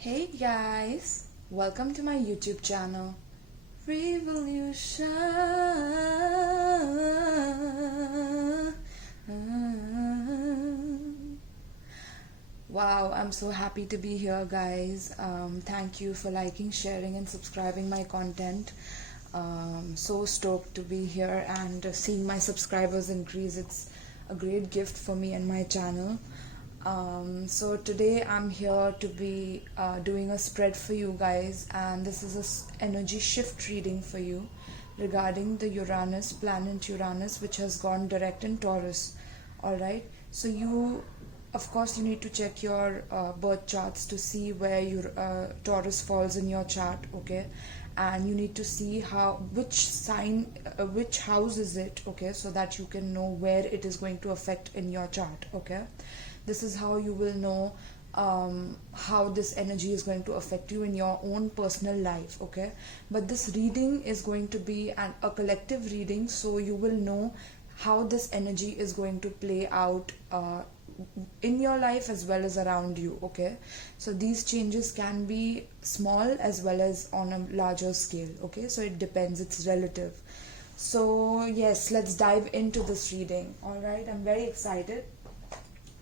Hey guys, welcome to my YouTube channel, VriEvolution. Wow, I'm so happy to be here, guys. Thank you for liking, sharing and subscribing my content. So stoked to be here and seeing my subscribers increase. It's a great gift for me and my channel. So today I'm here to be doing a spread for you guys, and this is a energy shift reading for you regarding the planet Uranus, which has gone direct in Taurus. Alright, so you need to check your birth charts to see where your Taurus falls in your chart, okay? And you need to see which house is it, okay, so that you can know where it is going to affect in your chart, okay? This is how you will know how this energy is going to affect you in your own personal life, okay? But this reading is going to be a collective reading, so you will know how this energy is going to play out in your life as well as around you, okay? So these changes can be small as well as on a larger scale, okay? So it depends, it's relative. So yes, let's dive into this reading. All right, I'm very excited.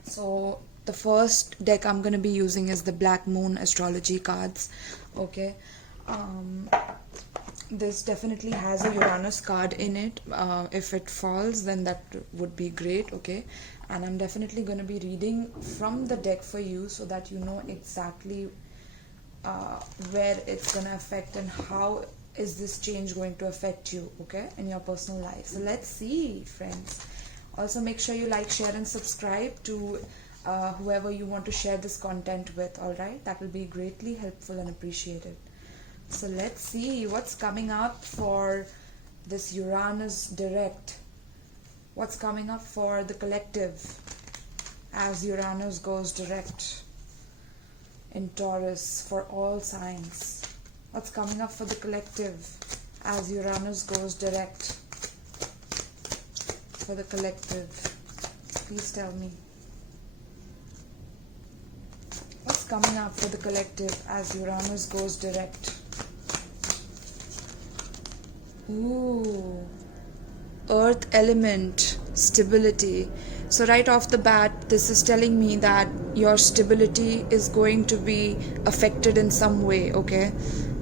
So the first deck I'm going to be using is the Black Moon Astrology cards, okay? This definitely has a Uranus card in it. If it falls, then that would be great, okay? And I'm definitely going to be reading from the deck for you so that you know exactly where it's going to affect and how is this change going to affect you, okay, in your personal life. So let's see, friends. Also, make sure you like, share and subscribe to whoever you want to share this content with, alright? That will be greatly helpful and appreciated. So let's see what's coming up for this Uranus direct. What's coming up for the collective as Uranus goes direct in Taurus for all signs. What's coming up for the collective as Uranus goes direct for the collective? Please tell me. What's coming up for the collective as Uranus goes direct? Ooh, earth element, stability. So right off the bat, this is telling me that your stability is going to be affected in some way, okay?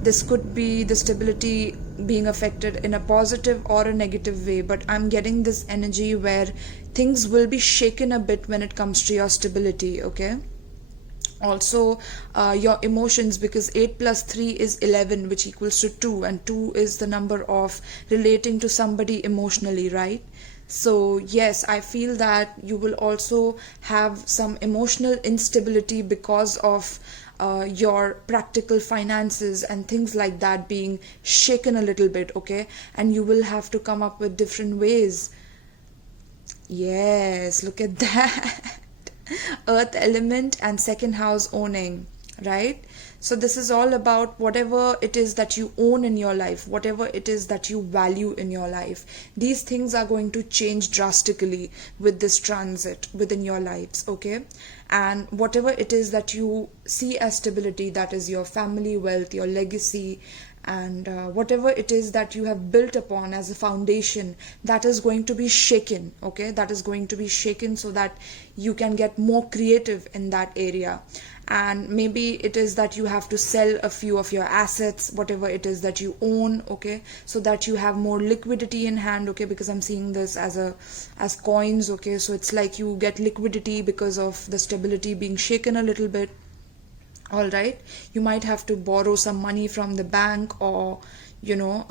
This could be the stability being affected in a positive or a negative way, but I'm getting this energy where things will be shaken a bit when it comes to your stability, okay? Also your emotions, because 8 plus 3 is 11, which equals to 2, and 2 is the number of relating to somebody emotionally, right? So yes, I feel that you will also have some emotional instability because of your practical finances and things like that being shaken a little bit, okay? And you will have to come up with different ways. Yes, look at that. Earth element and second house owning, right? So this is all about whatever it is that you own in your life, whatever it is that you value in your life. These things are going to change drastically with this transit within your lives, okay? And whatever it is that you see as stability, that is your family wealth, your legacy, and whatever it is that you have built upon as a foundation, that is going to be shaken, okay? That is going to be shaken so that you can get more creative in that area. And maybe it is that you have to sell a few of your assets, whatever it is that you own, okay, so that you have more liquidity in hand, okay? Because I'm seeing this as coins, okay? So it's like you get liquidity because of the stability being shaken a little bit. All right, you might have to borrow some money from the bank, or you know,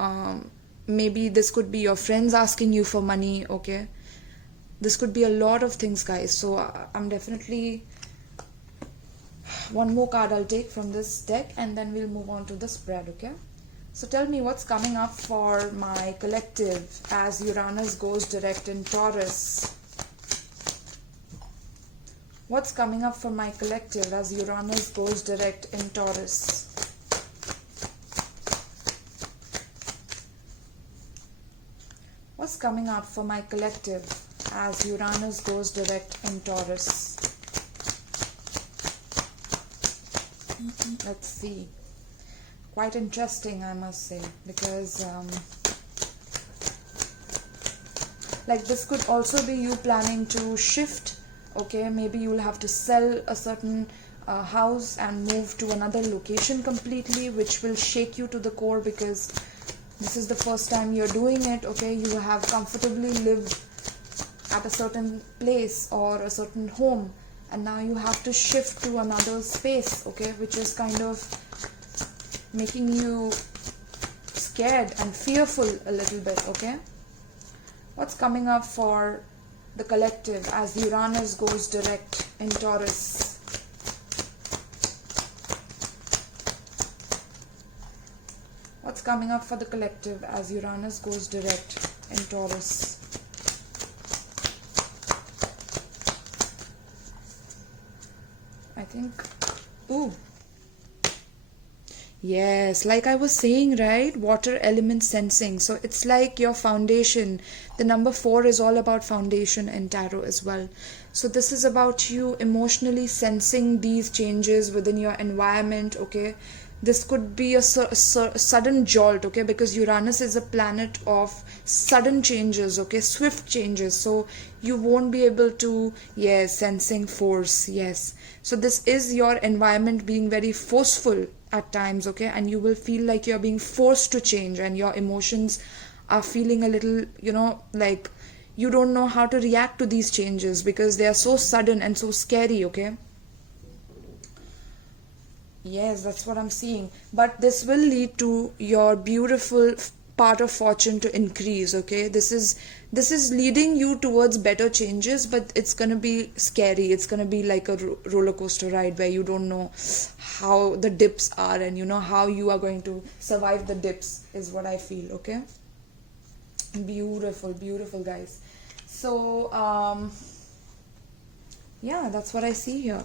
maybe this could be your friends asking you for money, okay? This could be a lot of things, guys. So I'm definitely, one more card I'll take from this deck and then we'll move on to the spread, okay? So tell me what's coming up for my collective as Uranus goes direct in Taurus. What's coming up for my collective as Uranus goes direct in Taurus? What's coming up for my collective as Uranus goes direct in Taurus? Let's see. Quite interesting, I must say, because like this could also be you planning to shift. Okay, maybe you'll have to sell a certain house and move to another location completely, which will shake you to the core, because this is the first time you're doing it. Okay, you have comfortably lived at a certain place or a certain home, and now you have to shift to another space, okay, which is kind of making you scared and fearful a little bit. Okay, what's coming up for the collective as Uranus goes direct in Taurus? What's coming up for the collective as Uranus goes direct in Taurus? I think, ooh, yes, like I was saying, right? Water element sensing. So it's like your foundation. The number 4 is all about foundation in tarot as well. So this is about you emotionally sensing these changes within your environment, okay? This could be a sudden jolt, okay? Because Uranus is a planet of sudden changes, okay? Swift changes. So you won't be able to, yes, sensing force, yes. So this is your environment being very forceful at times, okay? And you will feel like you're being forced to change, and your emotions are feeling a little, you know, like you don't know how to react to these changes because they are so sudden and so scary, okay? Yes, that's what I'm seeing. But this will lead to your beautiful part of fortune to increase, okay? This is leading you towards better changes, but it's going to be scary. It's going to be like a roller coaster ride where you don't know how the dips are, and you know how you are going to survive the dips is what I feel, okay? Beautiful, beautiful, guys. So yeah, that's what I see here.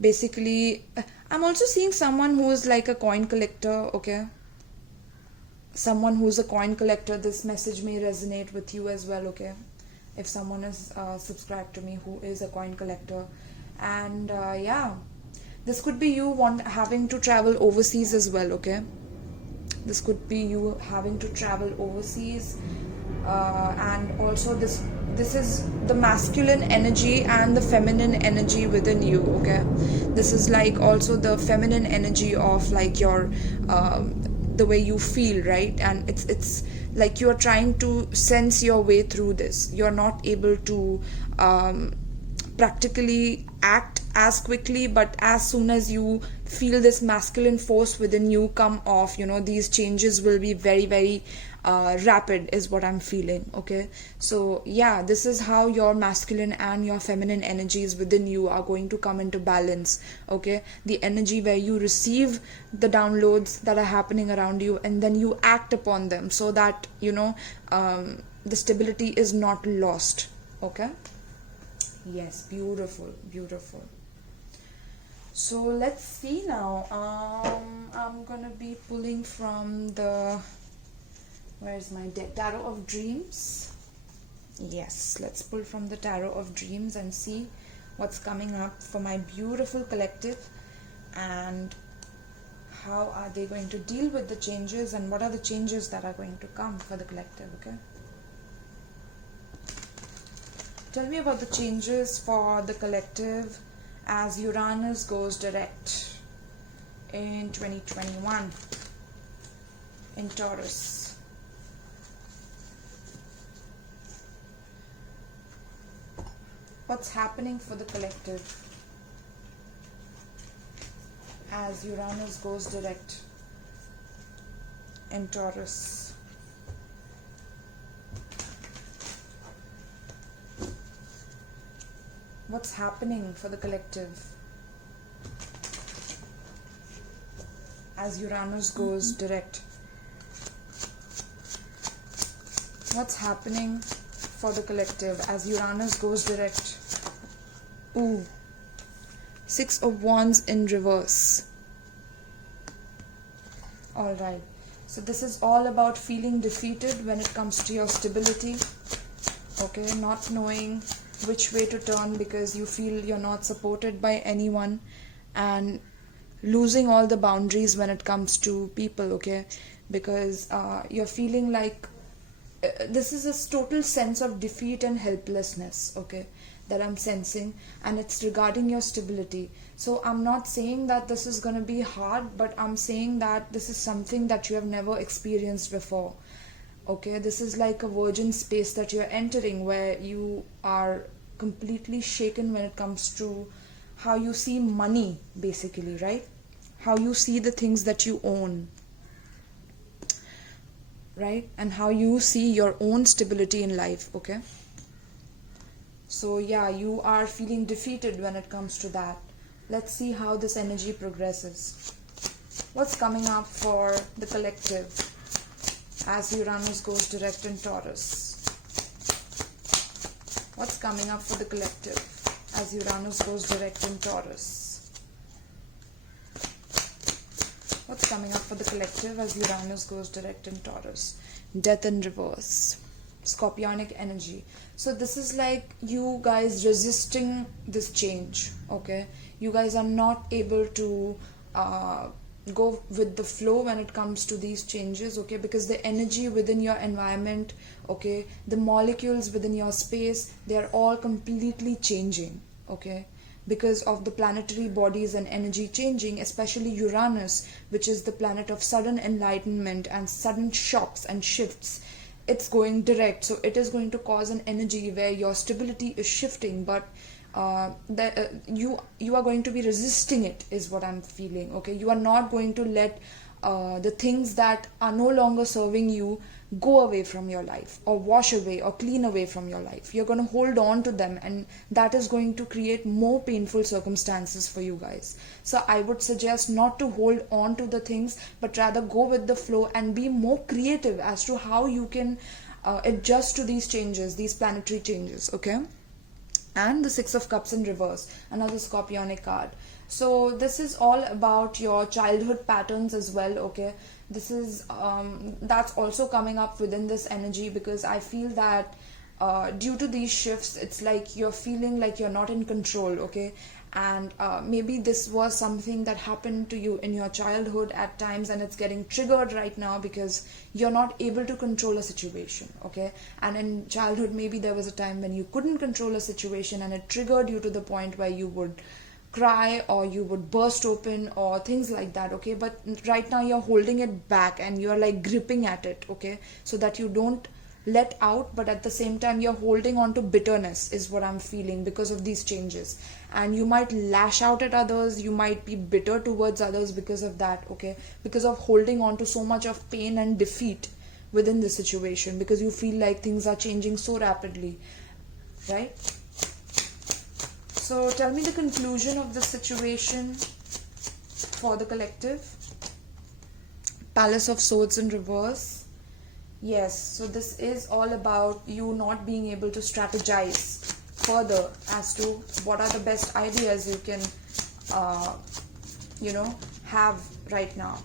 Basically, I'm also seeing someone who is like a coin collector, okay? Someone who's a coin collector, this message may resonate with you as well, okay? If someone is subscribed to me who is a coin collector. And yeah, this could be you having to travel overseas as well, okay? This could be you having to travel overseas. And also this is the masculine energy and the feminine energy within you, okay? This is like also the feminine energy of like your the way you feel, right? And it's like you're trying to sense your way through this. You're not able to practically act as quickly, but as soon as you feel this masculine force within you come off, you know, these changes will be very, very rapid is what I'm feeling, okay? So yeah, this is how your masculine and your feminine energies within you are going to come into balance, okay? The energy where you receive the downloads that are happening around you, and then you act upon them so that, you know, the stability is not lost, okay? Yes, beautiful, beautiful. So let's see now. I'm gonna be pulling from the, where's my deck? Tarot of Dreams. Yes, let's pull from the Tarot of Dreams and see what's coming up for my beautiful collective, and how are they going to deal with the changes, and what are the changes that are going to come for the collective, okay? Tell me about the changes for the collective as Uranus goes direct in 2021 in Taurus. What's happening for the collective as Uranus goes direct in Taurus? What's happening for the collective as Uranus goes direct? What's happening for the collective as Uranus goes direct? Ooh, 6 of Wands in reverse. Alright, so this is all about feeling defeated when it comes to your stability. Okay, not knowing which way to turn, because you feel you're not supported by anyone, and losing all the boundaries when it comes to people, okay? Because you're feeling like this is a total sense of defeat and helplessness, okay, that I'm sensing, and it's regarding your stability. So I'm not saying that this is going to be hard, but I'm saying that this is something that you have never experienced before, okay? This is like a virgin space that you're entering, where you are completely shaken when it comes to how you see money, basically, right? How you see the things that you own, right? And how you see your own stability in life, okay? So yeah, you are feeling defeated when it comes to that. Let's see how this energy progresses. What's coming up for the collective as Uranus goes direct in Taurus? What's coming up for the collective as Uranus goes direct in Taurus? What's coming up for the collective as Uranus goes direct in Taurus? Death in reverse. Scorpionic energy. So this is like you guys resisting this change, okay? You guys are not able to go with the flow when it comes to these changes, okay? Because the energy within your environment, okay, the molecules within your space, they are all completely changing, okay? Because of the planetary bodies and energy changing, especially Uranus, which is the planet of sudden enlightenment and sudden shocks and shifts. It's going direct, so it is going to cause an energy where your stability is shifting, but you are going to be resisting it, is what I'm feeling, okay? You are not going to let the things that are no longer serving you go away from your life, or wash away or clean away from your life. You're going to hold on to them, and that is going to create more painful circumstances for you guys. So I would suggest not to hold on to the things, but rather go with the flow and be more creative as to how you can adjust to these changes, these planetary changes, okay? And the Six of Cups in reverse, another scorpionic card. So this is all about your childhood patterns as well, okay? This is that's also coming up within this energy, because I feel that due to these shifts, it's like you're feeling like you're not in control, okay? And maybe this was something that happened to you in your childhood at times, and it's getting triggered right now because you're not able to control a situation, okay? And in childhood, maybe there was a time when you couldn't control a situation, and it triggered you to the point where you would cry or you would burst open or things like that, okay? But right now you're holding it back and you're like gripping at it, okay? So that you don't let out, but at the same time you're holding on to bitterness, is what I'm feeling, because of these changes. And you might lash out at others, you might be bitter towards others because of that, okay? Because of holding on to so much of pain and defeat within the situation, because you feel like things are changing so rapidly, right? So tell me the conclusion of the situation for the collective. Palace of Swords in reverse. Yes, so this is all about you not being able to strategize further as to what are the best ideas you can, have right now.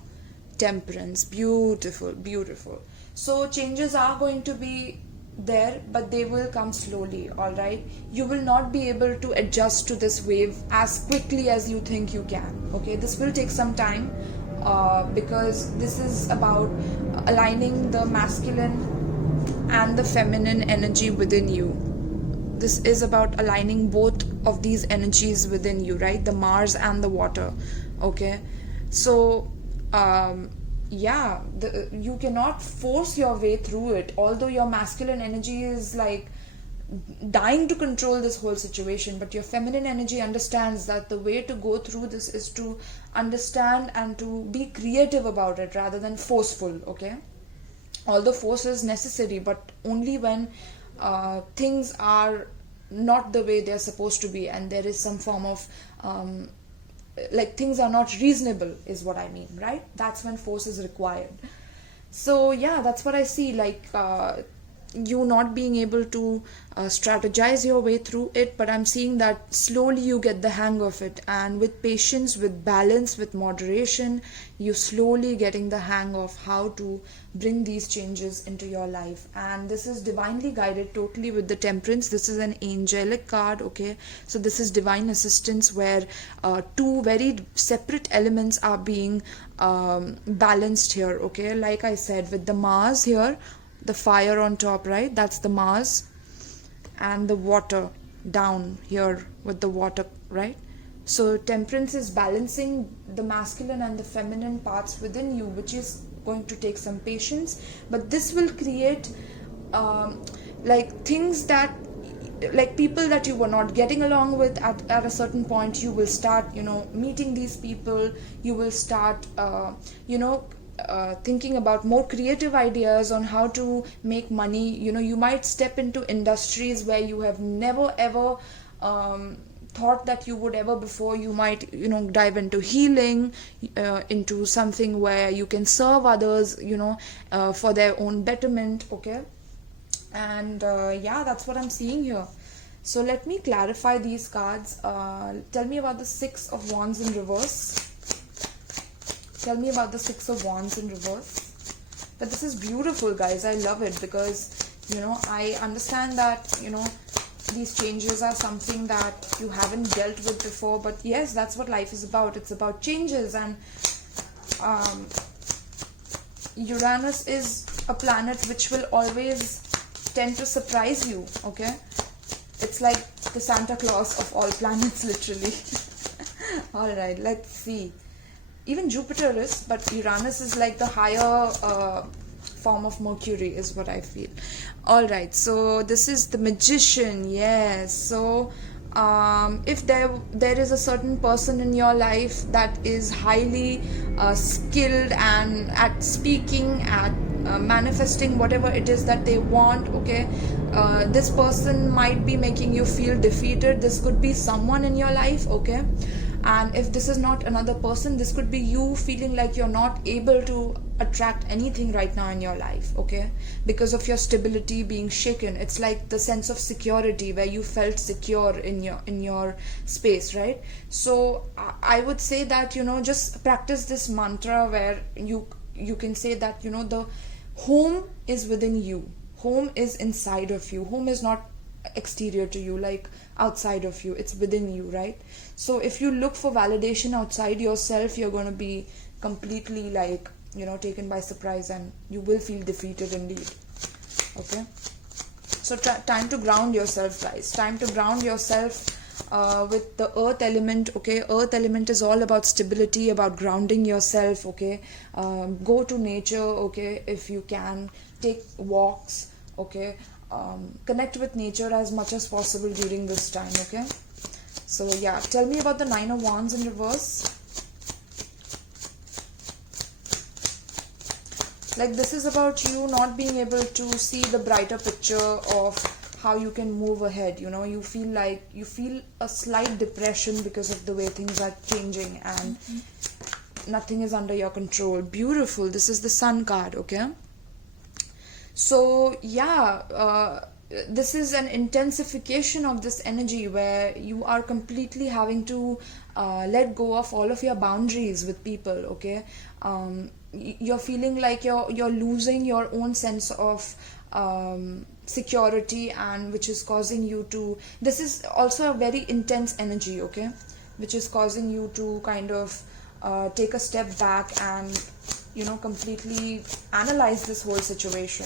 Temperance, beautiful, beautiful. So changes are going to be there, but they will come slowly, all right? You will not be able to adjust to this wave as quickly as you think you can, okay? This will take some time, because this is about aligning the masculine and the feminine energy within you. This is about aligning both of these energies within you, right? The Mars and the water, okay? So you cannot force your way through it, although your masculine energy is like dying to control this whole situation, but your feminine energy understands that the way to go through this is to understand and to be creative about it rather than forceful, okay? Although force is necessary, but only when things are not the way they're supposed to be, and there is some form of like things are not reasonable, is what I mean, right? That's when force is required. So yeah, that's what I see. Like you not being able to strategize your way through it, but I'm seeing that slowly you get the hang of it, and with patience, with balance, with moderation, you slowly getting the hang of how to bring these changes into your life. And this is divinely guided totally with the Temperance. This is an angelic card, okay? So this is divine assistance, where two very separate elements are being balanced here, okay? Like I said, with the Mars here, the fire on top, right? That's the Mars, and the water down here with the water, right? So Temperance is balancing the masculine and the feminine parts within you, which is going to take some patience, but this will create like things that, like people that you were not getting along with at a certain point, you will start, meeting these people. You will start thinking about more creative ideas on how to make money. You might step into industries where you have never ever thought that you would ever before. You might dive into healing, into something where you can serve others, for their own betterment, okay? And yeah, that's what I'm seeing here. So let me clarify these cards. Tell me about the Six of Wands in reverse. Tell me about the Six of Wands in reverse. But this is beautiful, guys. I love it because, I understand that, these changes are something that you haven't dealt with before. But yes, that's what life is about. It's about changes. And Uranus is a planet which will always tend to surprise you, okay? It's like the Santa Claus of all planets, literally. Alright, let's see. Even Jupiter is, but Uranus is like the higher form of Mercury, is what I feel. Alright, so this is the Magician. Yes, so if there is a certain person in your life that is highly skilled and at speaking, at manifesting whatever it is that they want, okay, this person might be making you feel defeated. This could be someone in your life, okay? And if this is not another person, this could be you feeling like you're not able to attract anything right now in your life, okay? Because of your stability being shaken. It's like the sense of security where you felt secure in your space, right? So I would say that, just practice this mantra where you can say that, the home is within you. Home is inside of you. Home is not exterior to you, like outside of you. It's within you, right? So if you look for validation outside yourself, you're going to be completely like, taken by surprise, and you will feel defeated indeed, okay? So time to ground yourself, guys. Time to ground yourself with the earth element, okay? Earth element is all about stability, about grounding yourself, okay? Go to nature, okay? If you can, take walks, okay? Connect with nature as much as possible during this time, okay? So yeah, tell me about the Nine of Wands in reverse. Like, this is about you not being able to see the brighter picture of how you can move ahead. You feel a slight depression because of the way things are changing, and nothing is under your control. Beautiful. This is the Sun card, okay? So yeah, this is an intensification of this energy where you are completely having to let go of all of your boundaries with people, okay? You're feeling like you're losing your own sense of security, and which is causing you to, this is also a very intense energy, okay, which is causing you to kind of take a step back and completely analyze this whole situation.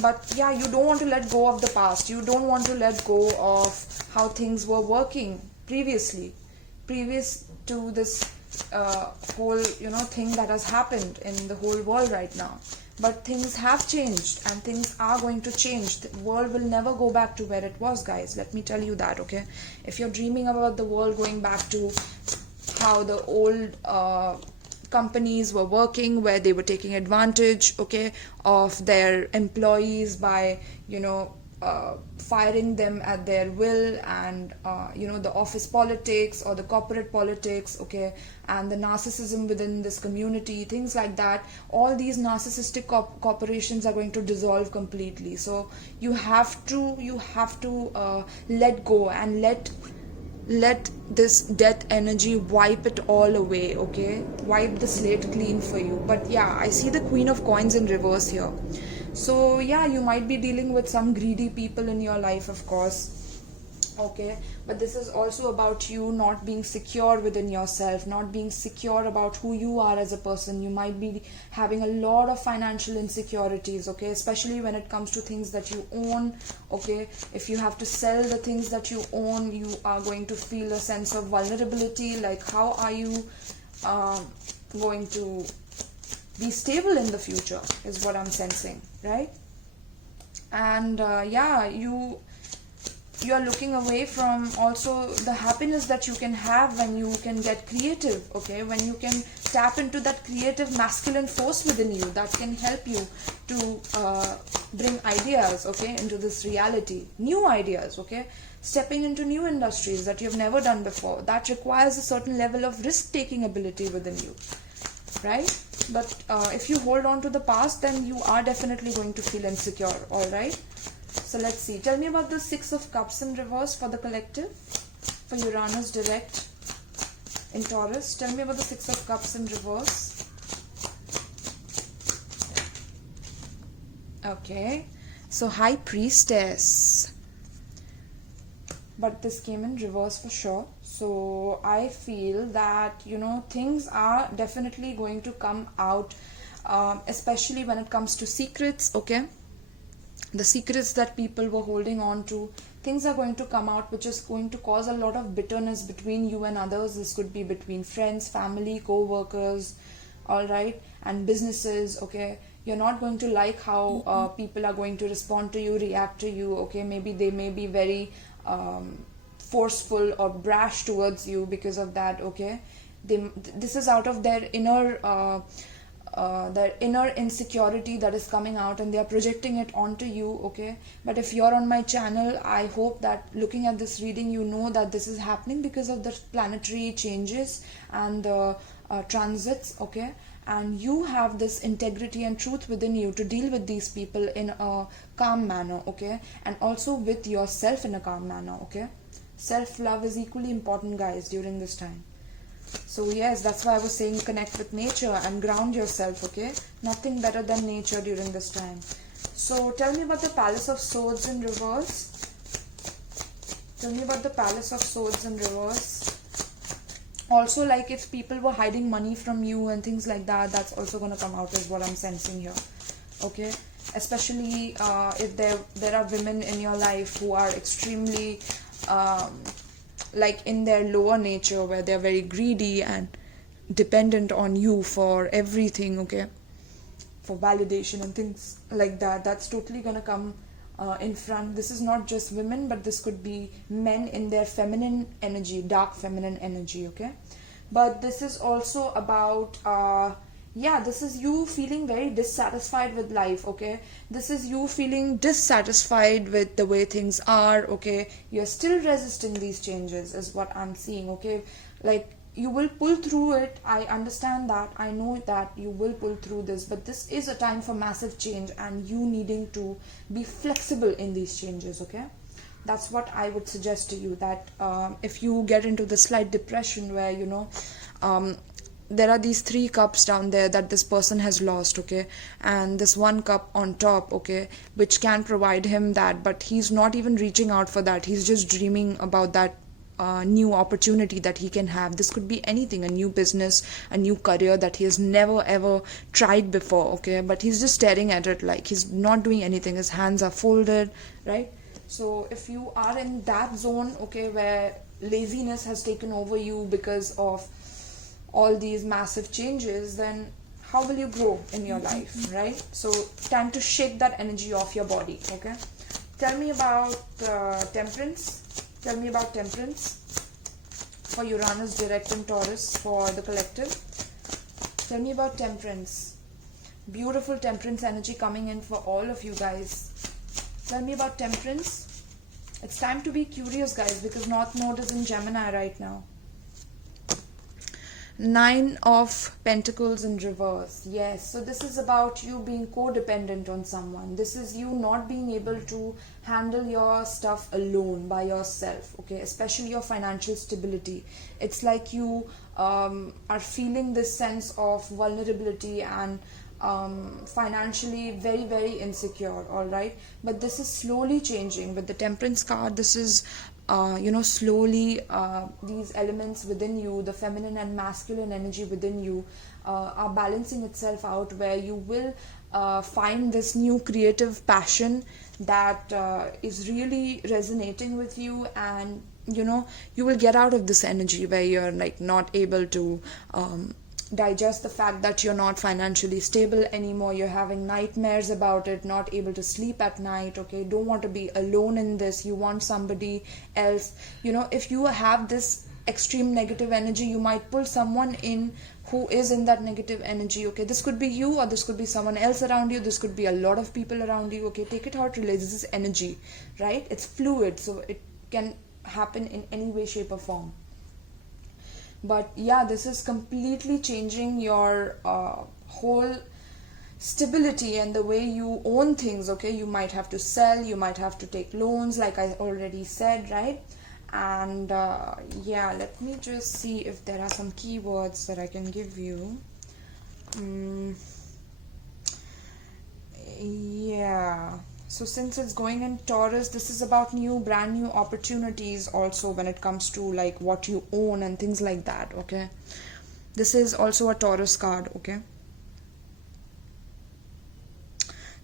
But yeah, you don't want to let go of the past. You don't want to let go of how things were working previous to this whole thing that has happened in the whole world right now. But things have changed, and things are going to change. The world will never go back to where it was, guys. Let me tell you that, okay? If you're dreaming about the world going back to how the old companies were working, where they were taking advantage, okay, of their employees by firing them at their will, and the office politics or the corporate politics, okay, and the narcissism within this community, things like that. All these narcissistic corporations are going to dissolve completely. So you have to let go and let this death energy wipe it all away, okay, wipe the slate clean for you. But yeah, I see the Queen of Coins in reverse here. So yeah, you might be dealing with some greedy people in your life, of course, okay, but this is also about you not being secure within yourself, not being secure about who you are as a person. You might be having a lot of financial insecurities, okay, especially when it comes to things that you own, okay. If you have to sell the things that you own, you are going to feel a sense of vulnerability, like how are you going to be stable in the future, is what I'm sensing, right? And yeah, you are looking away from also the happiness that you can have when you can get creative, okay, when you can tap into that creative masculine force within you that can help you to bring ideas, okay, into this reality, new ideas, okay, stepping into new industries that you've never done before. That requires a certain level of risk-taking ability within you, right? But if you hold on to the past, then you are definitely going to feel insecure, all right? So let's see. Tell me about the Six of Cups in reverse for the collective, for Uranus direct in Taurus. Tell me about the Six of Cups in reverse. Okay. So High Priestess. But this came in reverse for sure. So I feel that, things are definitely going to come out, especially when it comes to secrets, okay? The secrets that people were holding on to, things are going to come out, which is going to cause a lot of bitterness between you and others. This could be between friends, family, co-workers, all right, and businesses, okay? You're not going to like how people are going to respond to you, react to you, okay? Maybe they may be very forceful or brash towards you because of that, okay? This is out of their inner insecurity that is coming out, and they are projecting it onto you, okay? But if you're on my channel, I hope that looking at this reading, you know that this is happening because of the planetary changes and the transits, okay? And you have this integrity and truth within you to deal with these people in a calm manner, okay? And also with yourself in a calm manner, okay? Self-love is equally important, guys, during this time. So yes, that's why I was saying connect with nature and ground yourself, okay? Nothing better than nature during this time. So tell me about the Palace of Swords in reverse. Tell me about the Palace of Swords in reverse. Also, like if people were hiding money from you and things like that, that's also going to come out, is what I'm sensing here, okay? Especially if there are women in your life who are extremely like in their lower nature, where they're very greedy and dependent on you for everything, okay, for validation and things like that. That's totally gonna come in front. This is not just women, but this could be men in their feminine energy, dark feminine energy, okay? But this is also about this is you feeling very dissatisfied with life, okay? This is you feeling dissatisfied with the way things are, okay? You're still resisting these changes, is what I'm seeing, okay? Like, you will pull through it. I understand that. I know that you will pull through this, but this is a time for massive change and you needing to be flexible in these changes, okay? That's what I would suggest to you, that if you get into the slight depression where, there are these 3 cups down there that this person has lost, okay, and this 1 cup on top, okay, which can provide him that, but he's not even reaching out for that. He's just dreaming about that new opportunity that he can have. This could be anything, a new business, a new career that he has never ever tried before, okay, but he's just staring at it like he's not doing anything. His hands are folded, right? So if you are in that zone, okay, where laziness has taken over you because of all these massive changes, then how will you grow in your life, right? So time to shake that energy off your body, okay? Tell me about temperance. Tell me about temperance for Uranus direct in Taurus for the collective. Tell me about temperance. Beautiful temperance energy coming in for all of you guys. Tell me about Temperance. It's time to be curious, guys, because North Node is in Gemini right now. Nine of Pentacles in reverse. Yes, so this is about you being codependent on someone. This is you not being able to handle your stuff alone by yourself, okay, especially your financial stability. It's like you are feeling this sense of vulnerability and financially very, very insecure, all right? But this is slowly changing with the Temperance card. This is slowly these elements within you, the feminine and masculine energy within you, are balancing itself out, where you will find this new creative passion that is really resonating with you, and you will get out of this energy where you're like not able to digest the fact that you're not financially stable anymore. You're having nightmares about it, not able to sleep at night, okay? Don't want to be alone in this. You want somebody else. If you have this extreme negative energy, you might pull someone in who is in that negative energy, okay? This could be you, or this could be someone else around you. This could be a lot of people around you, okay? Take it how it relates. This is energy, right? It's fluid, so it can happen in any way, shape, or form. But yeah, this is completely changing your whole stability and the way you own things, okay? You might have to sell, you might have to take loans, like I already said, right? And yeah, let me just see if there are some keywords that I can give you. Yeah. So since it's going in Taurus, this is about brand new opportunities also when it comes to like what you own and things like that, okay? This is also a Taurus card, okay?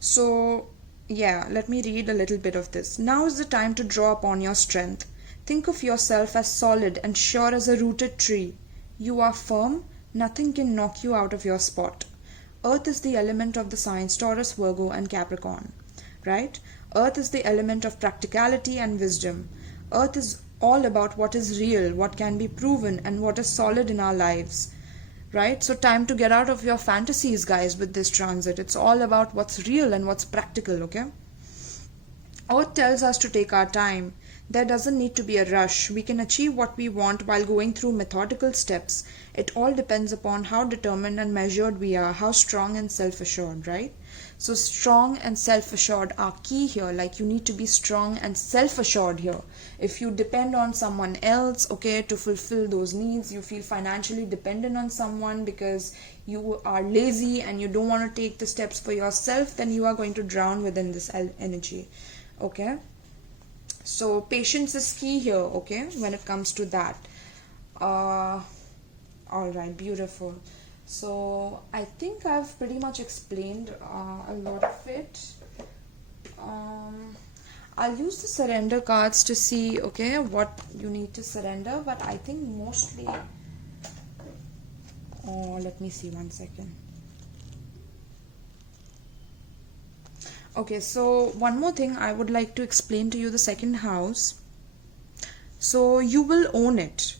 So yeah, let me read a little bit of this. Now is the time to draw upon your strength. Think of yourself as solid and sure as a rooted tree. You are firm, nothing can knock you out of your spot. Earth is the element of the signs Taurus, Virgo, and Capricorn. Right? Earth is the element of practicality and wisdom. Earth is all about what is real, what can be proven, and what is solid in our lives. Right? So time to get out of your fantasies, guys, with this transit. It's all about what's real and what's practical, okay? Earth tells us to take our time. There doesn't need to be a rush. We can achieve what we want while going through methodical steps. It all depends upon how determined and measured we are, how strong and self-assured, right? So strong and self-assured are key here. Like you need to be strong and self-assured here. If you depend on someone else, okay, to fulfill those needs, you feel financially dependent on someone because you are lazy and you don't want to take the steps for yourself, then you are going to drown within this energy, okay? So patience is key here, okay, when it comes to that. All right, beautiful. So I think I've pretty much explained a lot of it. I'll use the surrender cards to see, okay, what you need to surrender, but I think mostly, let me see 1 second. Okay, so one more thing I would like to explain to you, the second house. So you will own it.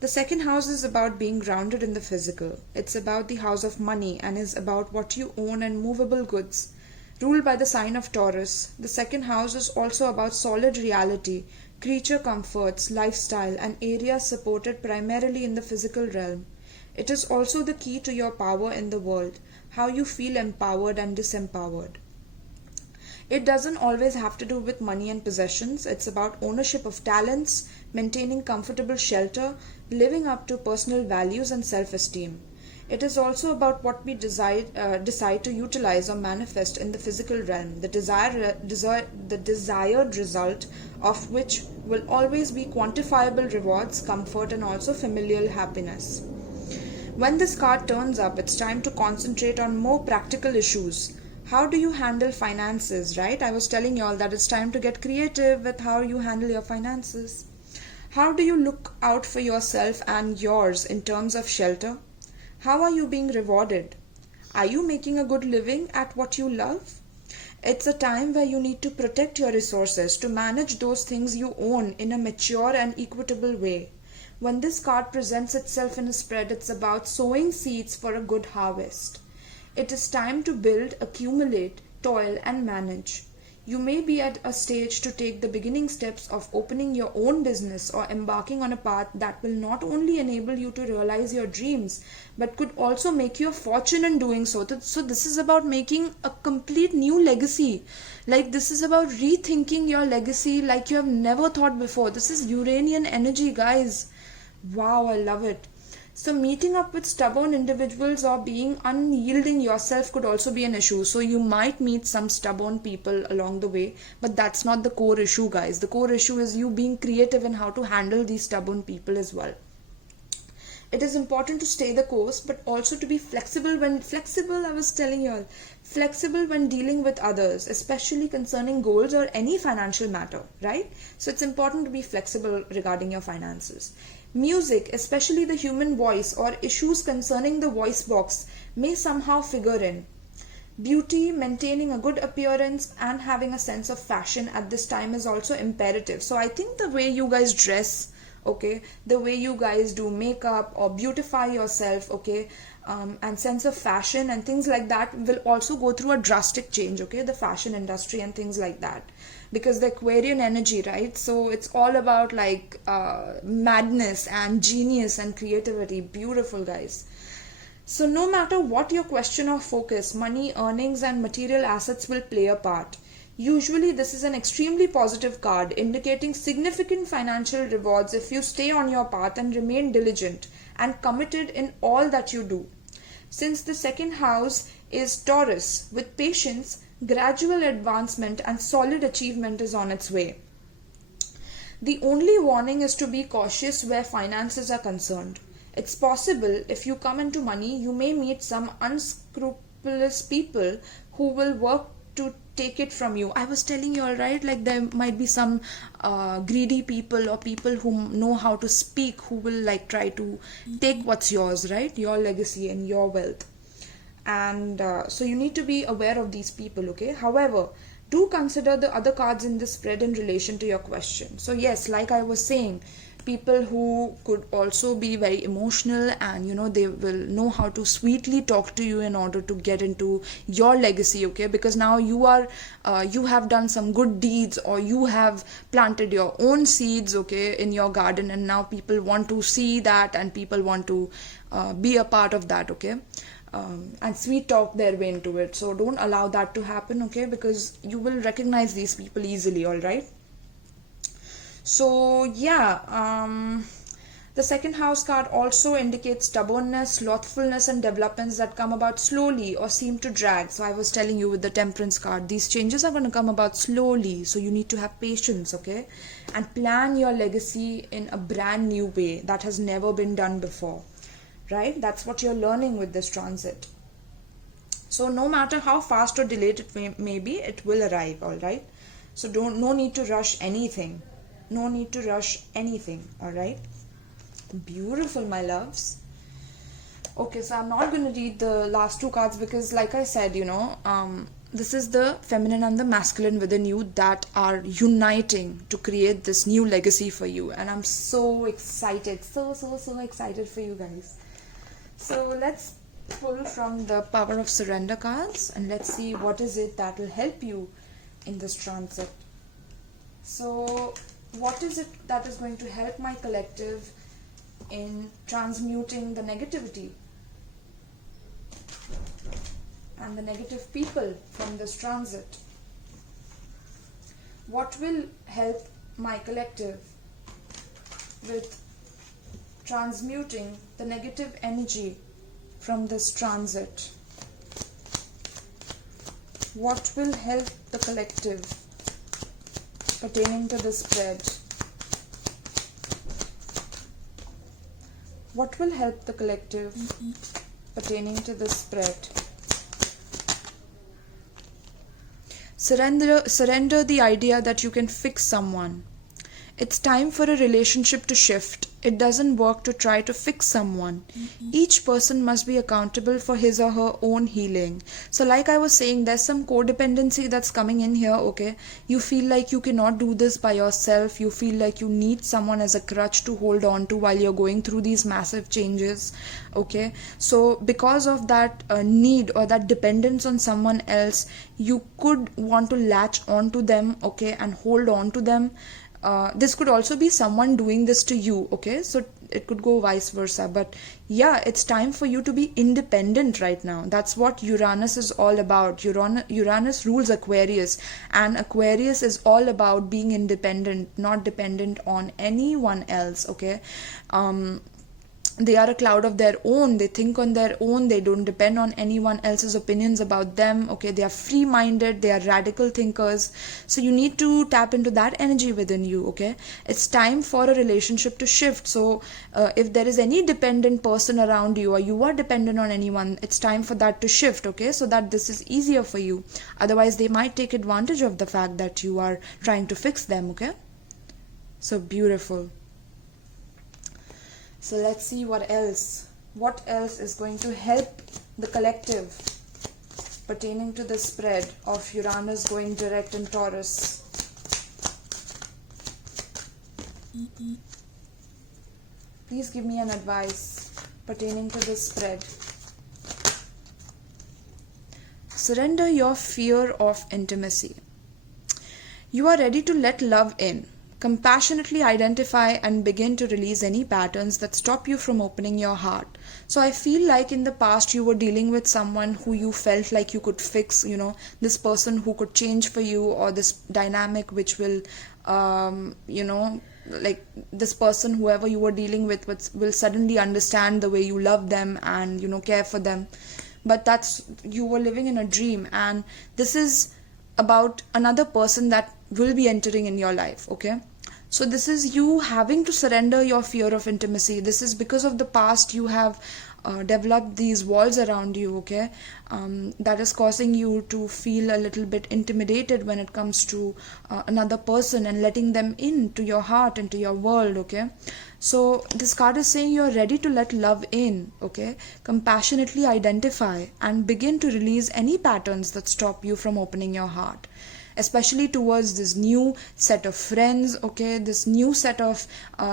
The second house is about being grounded in the physical. It's about the house of money and is about what you own and movable goods. Ruled by the sign of Taurus, the second house is also about solid reality, creature comforts, lifestyle, and areas supported primarily in the physical realm. It is also the key to your power in the world, how you feel empowered and disempowered. It doesn't always have to do with money and possessions. It's about ownership of talents, maintaining comfortable shelter, living up to personal values and self-esteem. It is also about what we decide to utilize or manifest in the physical realm, the desired result of which will always be quantifiable rewards, comfort, and also familial happiness. When this card turns up, it's time to concentrate on more practical issues. How do you handle finances, right? I was telling you all that it's time to get creative with how you handle your finances. How do you look out for yourself and yours in terms of shelter? How are you being rewarded? Are you making a good living at what you love? It's a time where you need to protect your resources, to manage those things you own in a mature and equitable way. When this card presents itself in a spread, it's about sowing seeds for a good harvest. It is time to build, accumulate, toil, and manage. You may be at a stage to take the beginning steps of opening your own business or embarking on a path that will not only enable you to realize your dreams but could also make you a fortune in doing so. So this is about making a complete new legacy. Like, this is about rethinking your legacy like you have never thought before. This is Uranian energy, guys. Wow, I love it. So meeting up with stubborn individuals or being unyielding yourself could also be an issue. So you might meet some stubborn people along the way, but that's not the core issue, guys. The core issue is you being creative in how to handle these stubborn people as well. It is important to stay the course, but also to be flexible when flexible when dealing with others, especially concerning goals or any financial matter, right? So it's important to be flexible regarding your finances. Music, especially the human voice or issues concerning the voice box, may somehow figure in. Beauty, maintaining a good appearance and having a sense of fashion at this time is also imperative. So I think the way you guys dress, okay, the way you guys do makeup or beautify yourself, okay, and sense of fashion and things like that will also go through a drastic change, okay, the fashion industry and things like that, because the Aquarian energy, right? So it's all about like madness and genius and creativity. Beautiful, guys. So no matter what your question or focus, money, earnings and material assets will play a part. Usually this is an extremely positive card indicating significant financial rewards if you stay on your path and remain diligent and committed in all that you do. Since the second house is Taurus, with patience, gradual advancement and solid achievement is on its way. The only warning is to be cautious where finances are concerned. It's possible if you come into money, you may meet some unscrupulous people who will work to take it from you. I was telling you, all right, like there might be some greedy people or people who know how to speak who will like try to take what's yours, right? Your legacy and your wealth. And so you need to be aware of these people, okay? However, do consider the other cards in this spread in relation to your question. So yes, like I was saying, people who could also be very emotional and they will know how to sweetly talk to you in order to get into your legacy, okay? Because now you have done some good deeds, or you have planted your own seeds, okay, in your garden, and now people want to see that and people want to be a part of that, okay? And sweet talk their way into it. So don't allow that to happen, okay? Because you will recognize these people easily, all right? So yeah, the second house card also indicates stubbornness, slothfulness and developments that come about slowly or seem to drag. So I was telling you with the Temperance card, these changes are going to come about slowly, so you need to have patience, okay? And plan your legacy in a brand new way that has never been done before, right? That's what you're learning with this transit. So no matter how fast or delayed it may be, it will arrive, all right? So no need to rush anything. No need to rush anything, alright? Beautiful, my loves. Okay, so I'm not going to read the last two cards because, like I said, this is the feminine and the masculine within you that are uniting to create this new legacy for you. And I'm so excited, so excited for you guys. So let's pull from the Power of Surrender cards and let's see what is it that will help you in this transit. So what is it that is going to help my collective in transmuting the negativity and the negative people from this transit? What will help my collective with transmuting the negative energy from this transit? What will help the collective pertaining to the spread? What will help the collective pertaining to the spread? Surrender the idea that you can fix someone. It's time for a relationship to shift. It doesn't work to try to fix someone. Each person must be accountable for his or her own healing. So like I was saying, there's some codependency that's coming in here, okay? You feel like you cannot do this by yourself. You feel like you need someone as a crutch to hold on to while you're going through these massive changes, okay? So because of that need or that dependence on someone else, you could want to latch on to them, okay, and hold on to them. This could also be someone doing this to you, okay? So it could go vice versa. But yeah, it's time for you to be independent right now. That's what Uranus is all about. Uranus rules Aquarius, and Aquarius is all about being independent, not dependent on anyone else, okay? They are a cloud of their own. They think on their own. They don't depend on anyone else's opinions about them, okay? They are free-minded. They are radical thinkers. So you need to tap into that energy within you, okay? It's time for a relationship to shift. So if there is any dependent person around you, or you are dependent on anyone, it's time for that to shift, okay? So that this is easier for you. Otherwise, they might take advantage of the fact that you are trying to fix them, okay? So beautiful. So let's see what else. What else is going to help the collective pertaining to the spread of Uranus going direct in Taurus? Please give me an advice pertaining to this spread. Surrender your fear of intimacy. You are ready to let love in. Compassionately identify and begin to release any patterns that stop you from opening your heart. So I feel like in the past you were dealing with someone who you felt like you could fix, this person who could change for you, or this dynamic which will, like this person, whoever you were dealing with, will suddenly understand the way you love them and, care for them. But you were living in a dream, and this is about another person that will be entering in your life, okay? So this is you having to surrender your fear of intimacy. This is because of the past you have developed these walls around you, okay? That is causing you to feel a little bit intimidated when it comes to another person and letting them into your heart, into your world, okay? So this card is saying you're ready to let love in, okay? Compassionately identify and begin to release any patterns that stop you from opening your heart, especially towards this new set of friends, okay, this new set of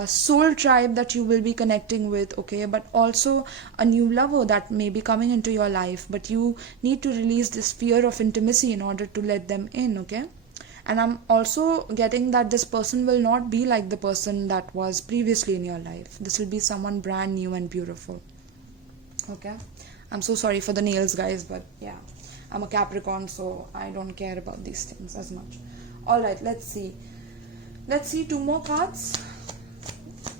soul tribe that you will be connecting with, okay, but also a new lover that may be coming into your life. But you need to release this fear of intimacy in order to let them in, okay? And I'm also getting that this person will not be like the person that was previously in your life. This will be someone brand new and beautiful, okay? I'm so sorry for the nails, guys, but yeah, I'm a Capricorn, so I don't care about these things as much. Alright, let's see. Let's see 2 more cards.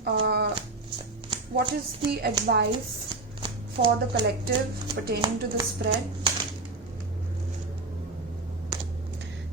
What is the advice for the collective pertaining to the spread?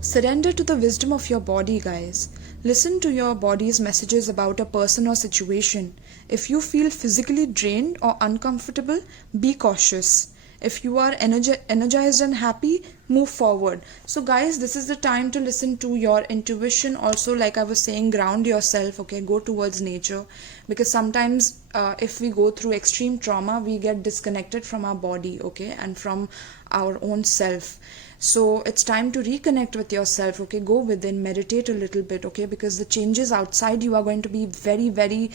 Surrender to the wisdom of your body, guys. Listen to your body's messages about a person or situation. If you feel physically drained or uncomfortable, be cautious. If you are energized and happy, move forward. So guys, this is the time to listen to your intuition. Also, like I was saying, ground yourself, okay? Go towards nature, because sometimes if we go through extreme trauma, we get disconnected from our body, okay, and from our own self. So it's time to reconnect with yourself, okay? Go within, meditate a little bit, okay? Because the changes outside you are going to be very, very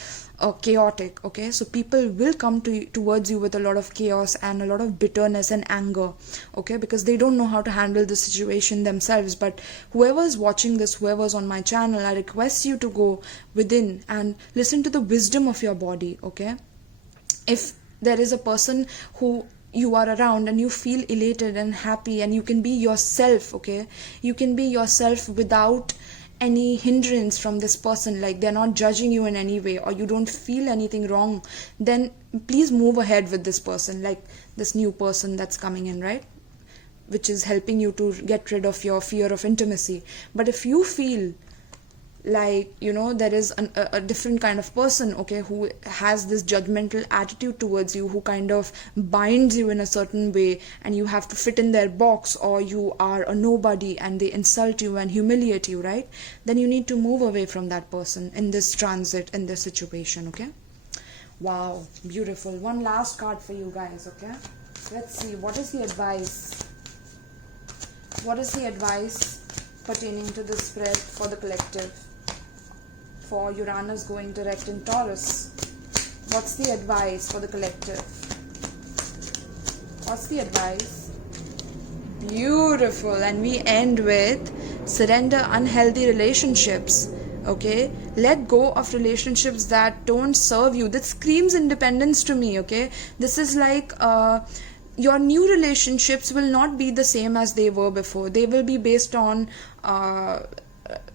chaotic, okay? So people will come towards you with a lot of chaos and a lot of bitterness and anger, okay? Because they don't know how to handle the situation themselves. But whoever is watching this, whoever's on my channel, I request you to go within and listen to the wisdom of your body, okay? If there is a person who you are around and you feel elated and happy and you can be yourself, okay? You can be yourself without any hindrance from this person, like they're not judging you in any way, or you don't feel anything wrong, then please move ahead with this person, like this new person that's coming in, right? Which is helping you to get rid of your fear of intimacy. But if you feel like, you know, there is a different kind of person, okay, who has this judgmental attitude towards you, who kind of binds you in a certain way, and you have to fit in their box, or you are a nobody and they insult you and humiliate you, right? Then you need to move away from that person in this transit, in this situation, okay? Wow, beautiful. One last card for you guys, okay? Let's see, what is the advice? What is the advice pertaining to the spread for the collective? For Uranus going direct in Taurus, what's the advice for the collective? What's the advice? Beautiful. And we end with surrender unhealthy relationships. Okay, let go of relationships that don't serve you. That screams independence to me. Okay, this is like your new relationships will not be the same as they were before. They will be based on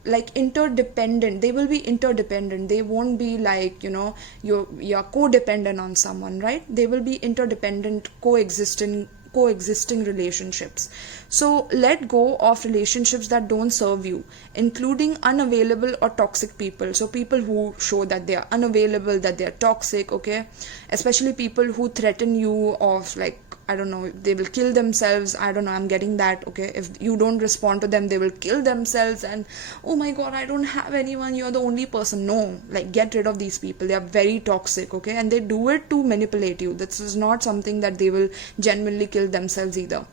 like interdependent. They will be interdependent. They won't be like, you know, you're codependent on someone, right? They will be interdependent, coexisting relationships. So let go of relationships that don't serve you, including unavailable or toxic people. So people who show that they are unavailable, that they are toxic, okay? Especially people who threaten you of, like, I don't know, they will kill themselves. I don't know, I'm getting that, okay? If you don't respond to them, they will kill themselves, and oh my god, I don't have anyone, you're the only person. No, like, get rid of these people. They are very toxic, okay? And they do it to manipulate you. This is not something that they will genuinely kill themselves either.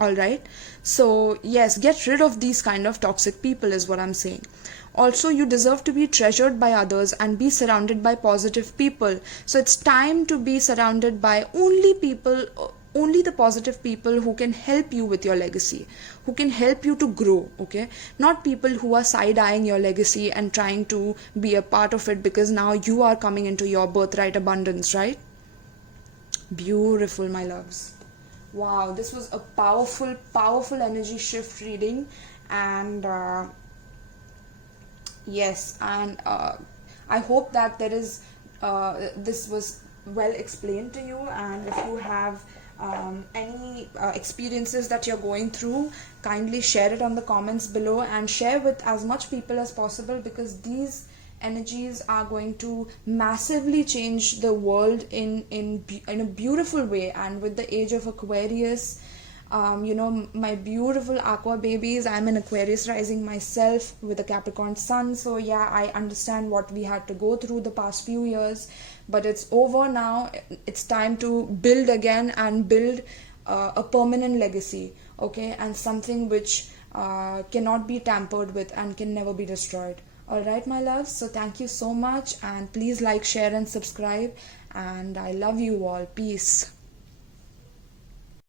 Alright? So yes, get rid of these kind of toxic people is what I'm saying. Also, you deserve to be treasured by others and be surrounded by positive people. So it's time to be surrounded by only the positive people who can help you with your legacy, who can help you to grow, okay? Not people who are side-eyeing your legacy and trying to be a part of it because now you are coming into your birthright abundance, right? Beautiful, my loves. Wow, this was a powerful energy shift reading, and yes, and I hope that there is this was well explained to you, and if you have any experiences that you're going through, kindly share it on the comments below and share with as much people as possible, because these energies are going to massively change the world in a beautiful way. And with the age of Aquarius, you know, my beautiful aqua babies, I'm an Aquarius rising myself with a Capricorn sun, so yeah, I understand what we had to go through the past few years, but it's over now. It's time to build again and build a permanent legacy, okay, and something which cannot be tampered with and can never be destroyed. Alright, my loves, so thank you so much, and please like, share and subscribe, and I love you all. Peace.